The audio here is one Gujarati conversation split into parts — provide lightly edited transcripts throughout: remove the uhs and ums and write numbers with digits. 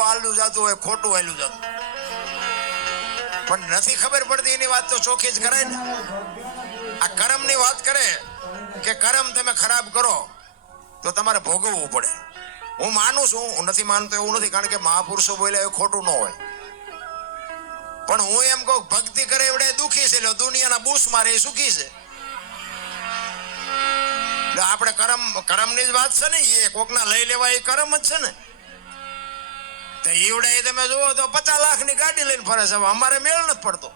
સારું હાલું જતું હોય, ખોટું હાલું જતું, પણ નથી ખબર પડતી એની વાત તો ચોખ્ખી જ કરે ને. આ કર્મની વાત કરે કે કર્મ તમે ખરાબ કરો તો તમારે ભોગવવું પડે. હું માનું છું, હું નથી માનતો એવું નથી, કારણ કે મહાપુરુષો બોલ્યા એ ખોટું ન હોય, પણ હું એમ કહું ભક્તિ કરે એવડે દુખી છે, દુનિયાના બૂસ મારે એ સુખી છે. આપણે કર્મની જ વાત છે ને, એ કોકના લઈ લેવા એ કર્મ જ છે ને. તો ઈવડે તમે જુઓ તો 50 લાખની ગાડી લઈને ફરે છે, અમારે મેળ નથી પડતો.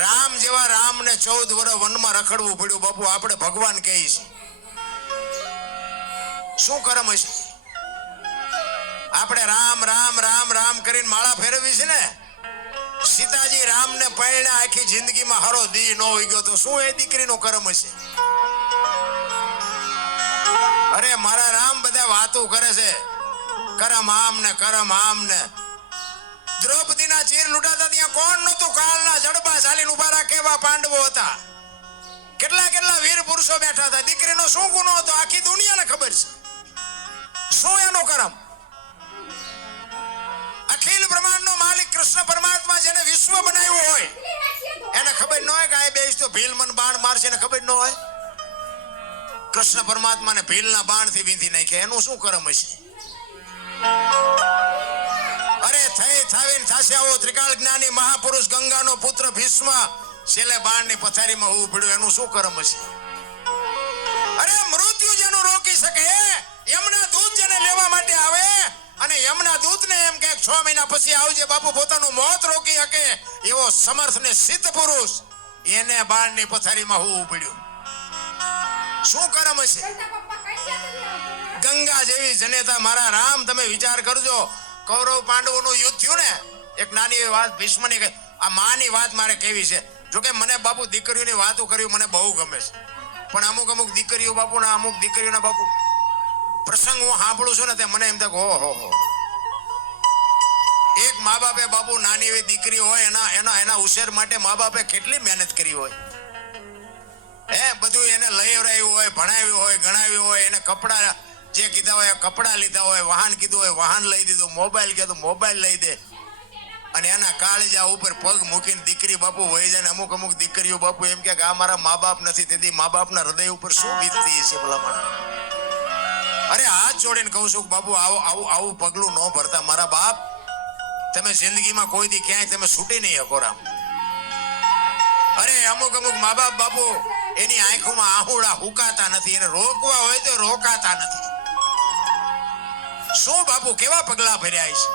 રામ જેવા રામને 14 વર્ષ વનમાં રખડવું પડ્યું બાપુ. આપણે ભગવાન કહીએ છીએ, શું કર્મ હશે? આપણે રામ રામ રામ રામ કરીને માળા ફેરવી છે ને. સીતાજી રામને પૈણે આખી જિંદગીમાં હરો દી ન હોઈ ગયો, તો શું એ દીકરીનું કર્મ હશે? અરે મારા રામ બધા વાતો કરે છે, કરમ આમ ને કરમ આમ ને. દ્રૌપદીના ચીર લૂંટાતા ત્યાં કોણ નતું? કાળના જડબા ચાલીને ઉભા રાખે એવા પાંડવો હતા. કેટલા કેટલા વીર પુરુષો બેઠા હતા. દીકરીનો શું ગુનો હતો આખી દુનિયાને ખબર છે. શું એનો કર્મ? અખિલ બ્રહ્માંડનો માલિક કૃષ્ણ પરમાત્મા જેને વિશ્વ બનાવ્યું હોય એને ખબર ન હોય કે આ બેસ તો ભીલ મન બાણ મારશે, એને ખબર ન હોય. કૃષ્ણ પરમાત્માને ભીલના બાણથી વીંધી નાખે, એનું શું કર્મ હશે? અરે થઈ થાવીને થાશે આવો ત્રિકાળ જ્ઞાની મહાપુરુષ ગંગાનો પુત્ર ભીષ્મ છેલ્લે બાણની પથારીમાં ઊભું પડ્યું, એનું શું કર્મ હશે? અરે મૃત્યુ જેનું રોકી શકે, યમના દૂત જેને લેવા માટે આવે અને યમના દૂતને એમ કે 6 મહિના પછી આવજે બાપુ, પોતાનું મોત રોકી શકે એવો સમર્થ ને સિદ્ધ પુરુષ, એને બાણની પથારીમાં ઊભું પડ્યું, શું કર્મ હશે? ગંગા જેવી જનેતા મારા રામ, તમે વિચાર કરજો. કૌરવ પાંડવોનું યુદ્ધ થયું ને, એક નાની વાત ભીષ્મની, આ માની વાત મારે કેવી છે. જોકે મને બાપુ દીકરીઓની વાતો કરી મને બહુ ગમે છે, પણ અમુક દીકરીઓ બાપુ ના અમુક દીકરીઓના બાપુ પ્રસંગ હું સાંભળું છું ને તે મને એમ થાય હો. એક મા બાપે બાપુ નાની એવી દીકરી હોય એના ઉછેર માટે મા બાપે કેટલી મહેનત કરી હોય. બધું એને લઈ આવ્યું હોય, ભણાવ્યું હોય, ગણાવ્યું હોય, એને કપડા જે કીધા હોય કપડા લીધા હોય, વાહન કીધું હોય વાહન લઈ દીધું, મોબાઈલ કીધું મોબાઈલ લઈ દે, અને એના કાળજા ઉપર પગ મૂકીને દીકરી બાપુ વહી જાય. અમુક દીકરીઓ બાપુ એમ કે આ મારા મા બાપ નથી, તેથી મા બાપના હૃદય ઉપર શું વીતતી છે ભલામણ. અરે હાથ જોડીને કહું છું બાપુ આવું પગલું ન ભરતા મારા બાપ. તમે જિંદગીમાં કોઈ દી ક્યાંય તમે છૂટી નહીં શકો રામ. અરે અમુક મા બાપ બાપુ એની આંખોમાં આહુડા હુકાતા નથી, એને રોકવા હોય તો રોકાતા નથી. શું બાપુ કેવા પગલા ભર્યા છે?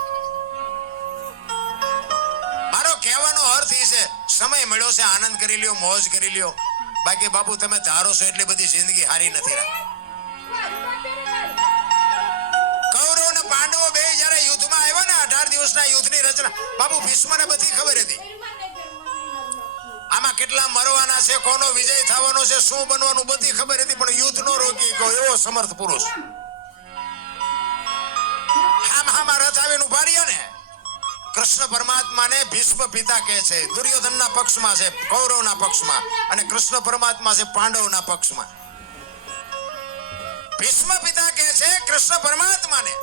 મારો કહેવાનો અર્થ એ છે, સમય મળ્યો છે આનંદ કરી લ્યો, મોજ કરી લ્યો. બાકી બાપુ તમે ધારો છો એટલી બધી જિંદગી હારી નથી રાખી. કૌરવ ને પાંડવો બે જયારે યુદ્ધમાં આવ્યા ને 18 દિવસના યુદ્ધની રચના બાપુ ભીષ્મને બધી ખબર હતી. આમાં કેટલા મરવાના છે, કોનો વિજય થવાનો છે, શું બનવાનું બધી ખબર હતી, પણ યુદ્ધ નો રોકી ગયો એવો સમર્થ પુરુષ. હામાં રથ આવીને ઉભા રહ્યા ને. કૃષ્ણ પરમાત્માને ભીષ્મ પિતા કહે છે, દુર્યોધનના પક્ષમાં છે, કૌરવના પક્ષમાં, અને કૃષ્ણ પરમાત્મા છે પાંડવના પક્ષમાં. ભીષ્મ પિતા કહે છે કૃષ્ણ પરમાત્માને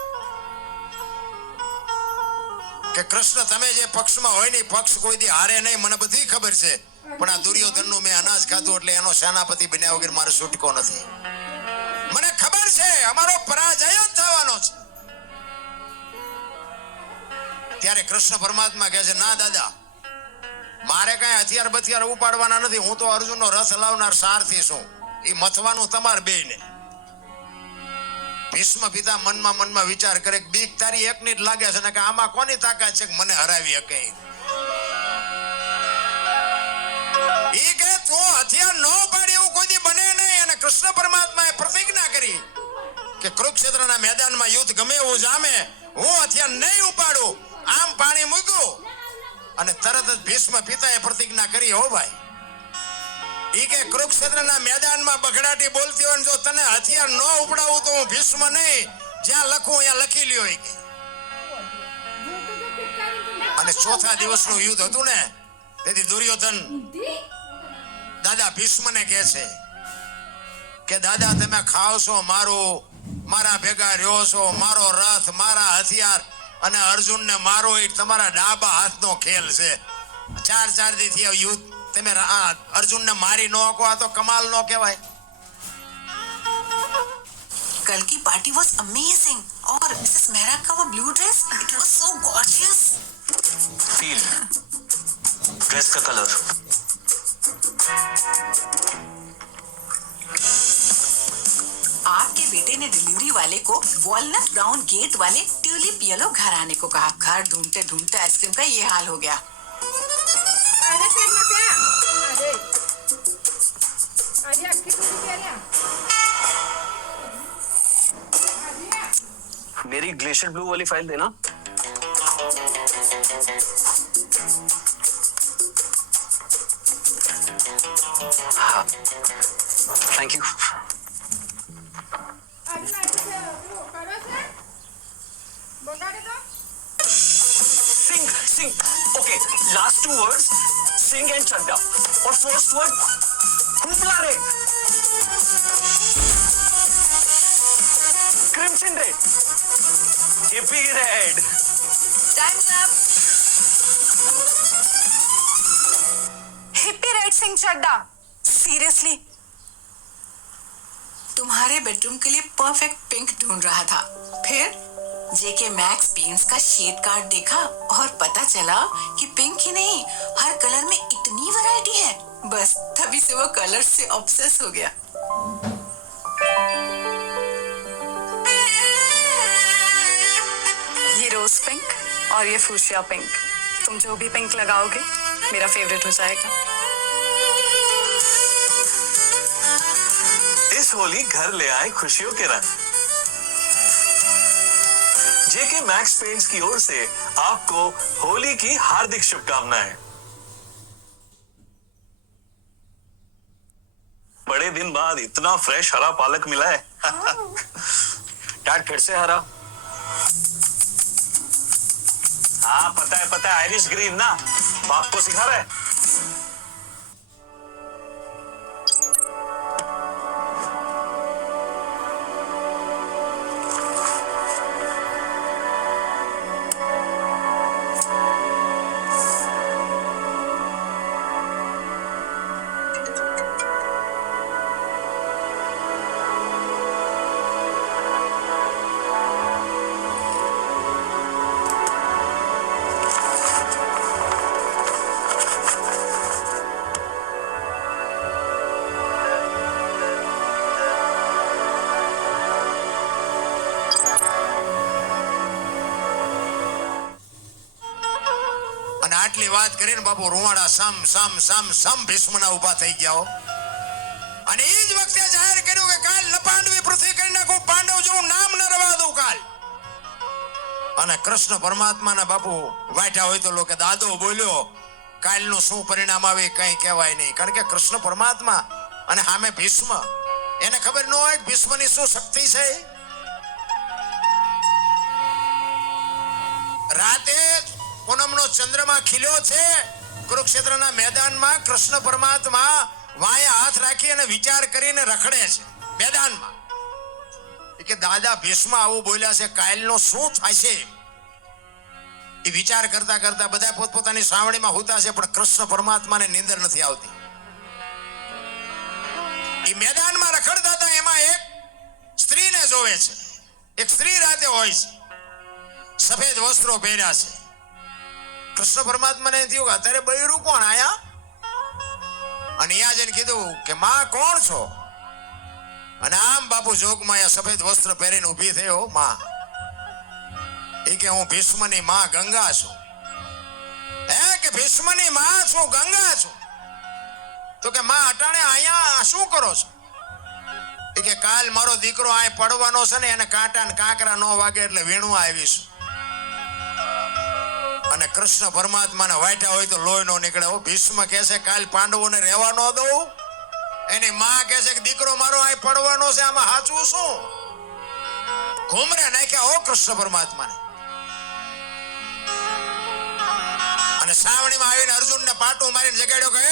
કે કૃષ્ણ તમે જે પક્ષમાં હોય ને પક્ષ કોઈ દી હારે નહીં, મને બધી ખબર છે, પણ આ દુર્યોધનનું મેં અનાજ ખાધું એટલે એનો સેનાપતિ બન્યા વગર મારે છૂટકો નથી. મને ખબર છે અમારો પરાજય જ થવાનો છે. ત્યારે કૃષ્ણ પરમાત્મા કહે છે ના દાદા, મારે કઈ હથિયાર બથિયાર ઉપાડવાના નથી, હું તો અર્જુનનો રથ લાવનાર સારથી છું, એ મથવાનું તમારે બેયને. ભીષ્મ પિતા મનમાં વિચાર કરે કે બીક તારી એકની જ લાગે છે ને, કે આમાં કોની તાકાત છે કે મને હરાવી શકે. ઈ કે તું હથિયાર ન પાડે એવું કોઈ દી બને નહીં. અને કૃષ્ણ પરમાત્માએ પ્રતિજ્ઞા કરી કે કુરુક્ષેત્રના મેદાનમાં યુદ્ધ ગમે એવું જામે, હું હથિયાર નહીં ઉપાડું. આમ પાણી મૂક્યું અને તરત જ ભીષ્મ પિતાએ પ્રતિજ્ઞા કરી, હો ભાઈ, ઈ કે કુરુક્ષેત્રના મેદાનમાં બગડાટી બોલતી હોય, જો તને હથિયાર ન ઉપડાવું તો હું ભીષ્મ નહીં, જ્યાં લખું ત્યાં લખી લ્યો. અને ચોથા દિવસનું યુદ્ધ હતું ને, તેથી દુર્યોધન દાદા ભીષ્મને કહે છે કે દાદા તમે ખાવ છો મારું, મારા ભેગા રહ્યો છો, મારો રથ, મારા હથિયાર, અને અર્જુનને મારો એ તમારા ડાબા હાથનો ખેલ છે. 4 દી થી યુદ્ધ તમે અર્જુનને મારી ન શકો, આ તો કમાલ નો કહેવાય. कल की पार्टी was amazing और मिसेस मेहरा का वो blue dress it was so gorgeous. Feel dress का कलर. आपके बेटे ने डिलीवरी वाले को वॉलनट ब्राउन गेट वाले ट्यूलिप येलो घर आने को कहा. घर ढूंढते ढूंढते आइसक्रीम का ये हाल हो गया. मेरी ग्लेशियर ब्लू वाली फाइल देना. हाँ thank you. Singh Singh. Okay last 2 words Singh and Chadha और फर्स्ट वर्ड हुपला रे. Crimson red. Hippie red. Times up. Hippie red Singh Chadha. Seriously तुम्हारे बेडरूम के लिए परफेक्ट पिंक ढूंढ रहा था. फिर जेके मैक्स पेंट्स का शेड कार्ड देखा और पता चला कि पिंक ही नहीं हर कलर में इतनी वैरायटी है. बस तभी से वो कलर से ऑब्सेस हो गया. ये रोज पिंक और ये फूशिया पिंक. तुम जो भी पिंक लगाओगे मेरा फेवरेट हो जाएगा. इस होली घर ले आए खुशियों के रंग. जेके मैक्स पेंट्स की ओर से आपको होली की हार्दिक शुभकामनाएं. बड़े दिन बाद इतना फ्रेश हरा पालक मिला है. डैड फिर से हरा. हाँ पता है आयरिश ग्रीन ना. बाप को सिखा रहा है. આટલી વાત કરીને બાપુ રૂવાડા સમ સમ સમ સમ ભીષ્મના ઊભા થઈ ગયા હો. અને એ જ વખતે જાહેર કર્યું કે કાલ નપાંડવી પૃથ્વી કરી નાખું, પાંડવ જેવું નામ ન રવા દઉં કાલ. અને કૃષ્ણ પરમાત્માના બાપુ વાઠ્યા હોય તો લોકો દાદો બોલ્યો, કાલનું શું પરિણામ આવે કઈ કહેવાય નહીં. કારણ કે કૃષ્ણ પરમાત્મા અને સામે ભીષ્મ, એને ખબર ન હોય કે ભીષ્મની શું શક્તિ છે. રાતે પૂનમનો ચંદ્રમા ખીલ્યો છે કુરુક્ષેત્રના મેદાનમાં. કૃષ્ણ પરમાત્મા વાયા હાથ રાખી અને વિચાર કરીને રખડે છે મેદાનમાં કે દાદા ભીષ્મ આવું બોલ્યા છે, કાલનો શું થશે. એ વિચાર કરતા કરતા બધા પોતપોતાની સાવણીમાં હોતા છે, પણ કૃષ્ણ પરમાત્માને નીંદર નથી આવતી. એ મેદાનમાં રખડતા હતા, એમાં એક સ્ત્રીને જોવે છે. એક સ્ત્રી રાતે હોય છે, સફેદ વસ્ત્રો પહેર્યા છે. કૃષ્ણ પરમાત્માને થયું કે અત્યારે બૈરું કોણ આયા. અને અહીંયા જઈને કીધું કે માં કોણ છો. અને આમ બાપુ જોગમાં સફેદ વસ્ત્ર પહેરીને ઊભી થયો માં. એ કે હું ભીષ્મની માં ગંગા છું. કે ભીષ્મની માં છું, ગંગા છું. તો કે માં અટાણે અહીંયા શું કરો છો. એ કે કાલ મારો દીકરો આ પડવાનો છે ને, એને કાંટા ને કાંકરા નો વાગે એટલે વીણવા આવીશું. અને કૃષ્ણ પરમાત્માને વાટ્યા હોય તો લોહી નો નીકળે. ભીષ્મ કહે છે કાલ પાંડવોને રહેવા ન દઉં. એની માં કહે છે કે દીકરો મારો આ પડવાનો છે, આમાં સાચું શું. ઘુમરે નાખ્યા હો કૃષ્ણ પરમાત્માને. અને સાવણીમાં આવીને અર્જુનને પાટું મારીને જગાડ્યો કે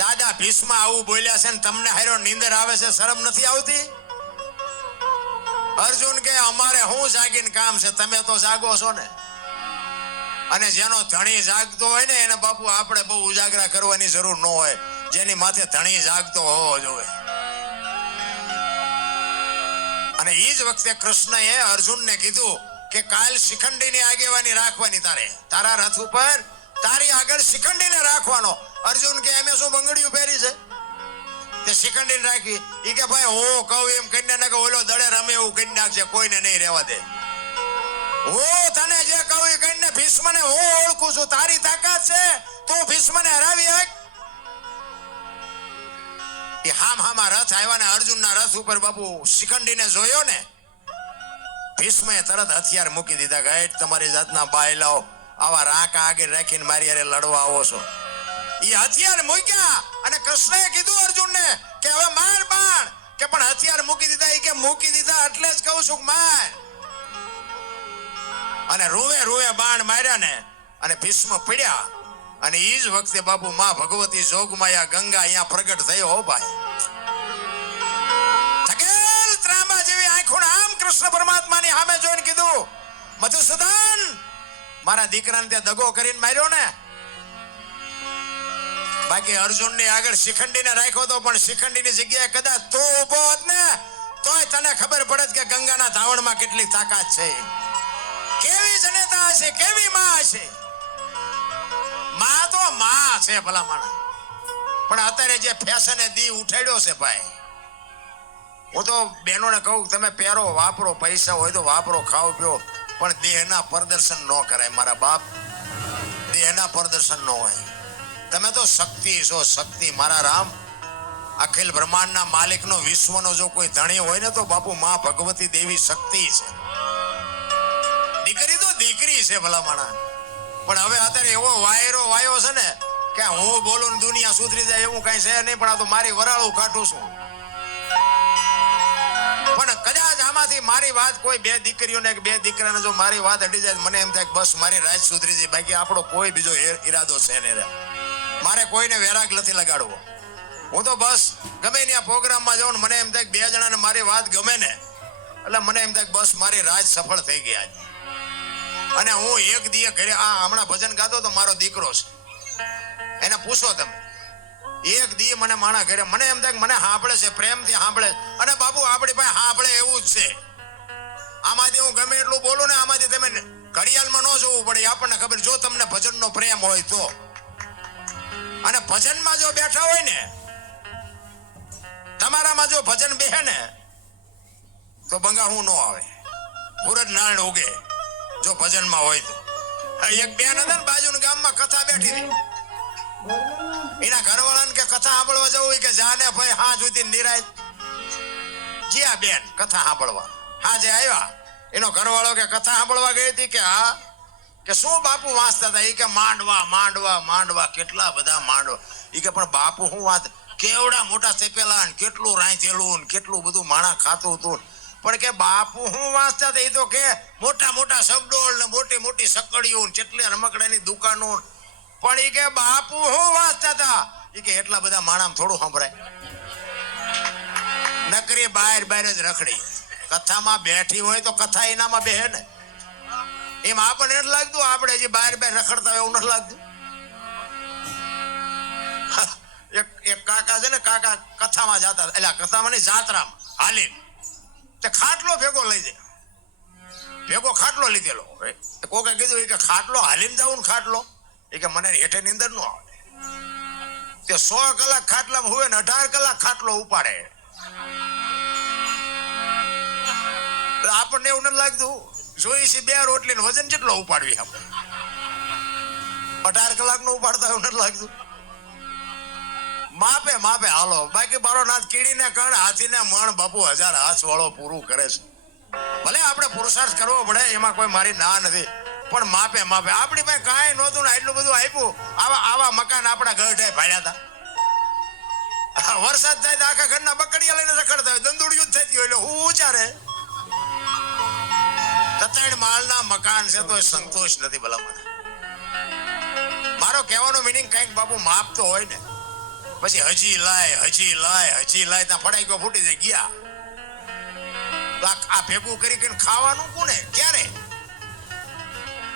દાદા ભીષ્મ આવું બોલ્યા છે ને તમને હારો નીંદર આવે છે, શરમ નથી આવતી. અર્જુન કે અમારે શું જાગીને કામ છે, તમે તો જાગો છો ને. અને જેનો ધણી જાગતો હોય ને એને બાપુ આપણે બહુ ઉજાગરા કરવાની જરૂર ન હોય, જેની માથે ધણી જાગતો હોવો જોઈએ. અને એ જ વખતે કૃષ્ણએ અર્જુનને કીધું કે કાલ શિખંડીની આગેવાની રાખવાની, તારા રથ ઉપર તારી આગળ શિખંડીને રાખવાનો. અર્જુન કે એમે શું બંગડીયું પહેરી છે તે શિખંડીને રાખી? ઈ કે ભાઈ હું કહું એમ કરીને ને કે ઓલો દડે રમે એવું કરી નાખશે, કોઈને નહીં રહેવા દે. હું તને જે કહું એ કરીને ભીષ્મને હું ઓળખું છું, તારી તાકાત છે તું ભીષ્મને હરાવી હક? એ હામાં રથ આવ્યા ને અર્જુનના રથ ઉપર બાપુ શિખંડીને જોયો ને, ભીષ્મએ તરત હથિયાર મૂકી દીધા. ગાઈડ તમારી જાતના બાયલાઓ આવા રાકા આગળ રાખીને મારી હારે લડવા આવો છો. એ હથિયાર મૂક્યા અને કૃષ્ણએ કીધું અર્જુનને કે હવે માર બાણ, કે પણ હથિયાર મૂકી દીધા. એ કે મૂકી દીધા એટલે જ કહું છું માર. અને રૂવે રૂવે બાણ માર્યા ને અને ભીષ્મ પડ્યા. અને એ જ વખતે બાપુ માં ભગવતી જોગમાયા ગંગા અહીંયા પ્રગટ થયો. હો ભાઈ, થકેલ ત્રાંબા જેવી આંખો આમ કૃષ્ણ પરમાત્માની સામે જોઈને કીધું, મધુસૂદન મારા દીકરાને તે દગો કરીને માર્યો ને. બાકી અર્જુનની આગળ શિખંડીને રાખ્યો તો, પણ શિખંડીની જગ્યાએ કદાચ તું ઉભો હોત ને તોય તને ખબર પડે કે ગંગાના ધાવણમાં કેટલી તાકાત છે, કેવી જનેતા હશે, કેવી માં હશે. માં તો માં છે ભલા માણસ, પણ અત્યારે જે ફેશને દી ઉઠાડ્યો છે ભાઈ. હું તો બહેનોને કહું તમે પહેરો વાપરો, પૈસા હોય તો વાપરો, ખાઓ પીઓ, પણ દેહના પ્રદર્શન ન કરાય મારા બાપ. દેહના પ્રદર્શન ન હોય. તમે તો શક્તિ છો, શક્તિ મારા રામ. અખિલ બ્રહ્માંડના માલિકનો, વિશ્વનો જો કોઈ ધણી હોય ને તો બાપુ માં ભગવતી દેવી શક્તિ છે. દીકરી તો દીકરી છે ભલા માણા, પણ હવે અત્યારે એવો વાયરો વાયો છે ને કે હું બોલું ને દુનિયા સુધરી જાય એવું કઈ છે નહીં. પણ આ તો મારી વરાળું કાઢું છું. પણ કદાચ આમાંથી મારી વાત કોઈ બે દીકરીઓને કે બે દીકરાને જો મારી વાત અડી જાય, મને એમ થાય બસ મારી રાત સુધરી જાય. બાકી આપણો કોઈ બીજો ઈરાદો છે ને. મારે કોઈને વેરાગ નથી લગાડવો. હું તો બસ ગમે ત્યાં પ્રોગ્રામમાં જાઉં, મને એમ થાય બે જણાને મારી વાત ગમે ને એટલે મને એમ થાય બસ મારી રાત સફળ થઈ ગઈ આજે. અને હું એક દીએ ઘરે હમણાં ભજન ગાતો તો મારો દીકરો છે, એને પૂછો તમે, એક દી મને માણા ઘરે મને એમ થાય મને સાંભળે છે, પ્રેમથી સાંભળે. અને બાપુ આપણી પાસે સાંભળે એવું જ છે. આમાંથી હું ગમે એટલું બોલું ને આમાંથી તમે ઘડિયાળમાં ન જોવું પડે, આપણને ખબર. જો તમને ભજનનો પ્રેમ હોય તો, અને ભજનમાં જો બેઠા હોય ને, તમારામાં જો ભજન બેહે ને તો બંગાહું ન આવે, સૂરજ નારાયણ ઉગે. જો ભજનમાં હોય તો. એક બેન હતા ને બાજુના ગામમાં કથા બેઠી હતી, એના ઘરવાળાને કે કથા સાંભળવા જવું કે જા ને ભાઈ હા સુધી નિરાય. જ્યાં બેન કથા સાંભળવા હાજે આવ્યા, એનો ઘરવાળો કે કથા સાંભળવા ગઈ હતી કે હા, કે શું બાપુ વાંચતા હતા? એ કે માંડવા માંડવા માંડવા, કેટલા બધા માંડવા. એ કે પણ બાપુ શું વાત, કેવડા મોટા સેપેલા, કેટલું રાંધેલું, કેટલું બધું માણા ખાતું હતું. પણ કે બાપુ હું વાંચતા હતા? એ તો કે મોટા મોટા સગડોળ ને મોટી મોટી સકડીઓ, કેટલી રમકડાની દુકાનો. પણ એ કે બાપુ હું વાંચતા હતા? એ કે એટલા બધા માણામાં થોડું સંભળાય. નકરી બહાર બહાર જ રખડી. કથામાં બેઠી હોય તો કથા એનામાં બેહે ને. એમ આપણને નથી લાગતું આપણે હજી બહાર બહાર રખડતા હોય એવું નથી લાગતું? એક કાકા છે ને, કાકા કથામાં જતા, એટલે કથામાં નહીં જાત્રામાં હાલી તે ખાટલો ભેગો લઈ જાય, ભેગો ખાટલો લીધેલો. કોકે કીધું કે ખાટલો હાલીને જવું ને ખાટલો, એ કે મને હેઠે ની અંદર ન આવે. તે 100 કલાક ખાટલામાં હોય ને 18 કલાક ખાટલો ઉપાડે. આપણને એવું નથી લાગતું? જોઈ છે 2 રોટલી વજન કેટલો ઉપાડવી આપણે, 18 કલાક નો ઉપાડતા એવું નથી લાગતું? માપે માપે હાલો. બાકી મારો નાથ કીડીને કણ હાથીને મણ બાપુ 1000 હાથ વાળો પૂરું કરે છે. ભલે આપણે પુરુષાર્થ કરવો પડે, એમાં કોઈ મારી ના નથી, પણ માપે માપે. આપણી પાસે કાંઈ નહોતું ને એટલું બધું આપ્યું. આવા મકાન આપણા ગઢે ભાડ્યા હતા. વરસાદ થાય તો આખા ઘરના બકડીયા લઈને રખડતા હોય, દંદુડિયું જ થતી હોય. એટલે હું ઉચારે 3 માળના મકાન છે તો સંતોષ નથી ભલા મને. મારો કહેવાનો મીનિંગ કઈક બાપુ માપતો હોય ને, પછી હજી લાય ત્યાં ફડાઈ ગયો, ફૂટી જાય ગયા. તો આ ભેગું કરી ખાવાનું કોને ક્યારે?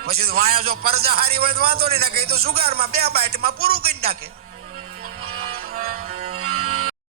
પછી તો વાયા જો પરજા હારી હોય તો વાંધો નહીં, નાખે તો સુગારમાં 2 બાઈટમાં પૂરું કરી નાખે.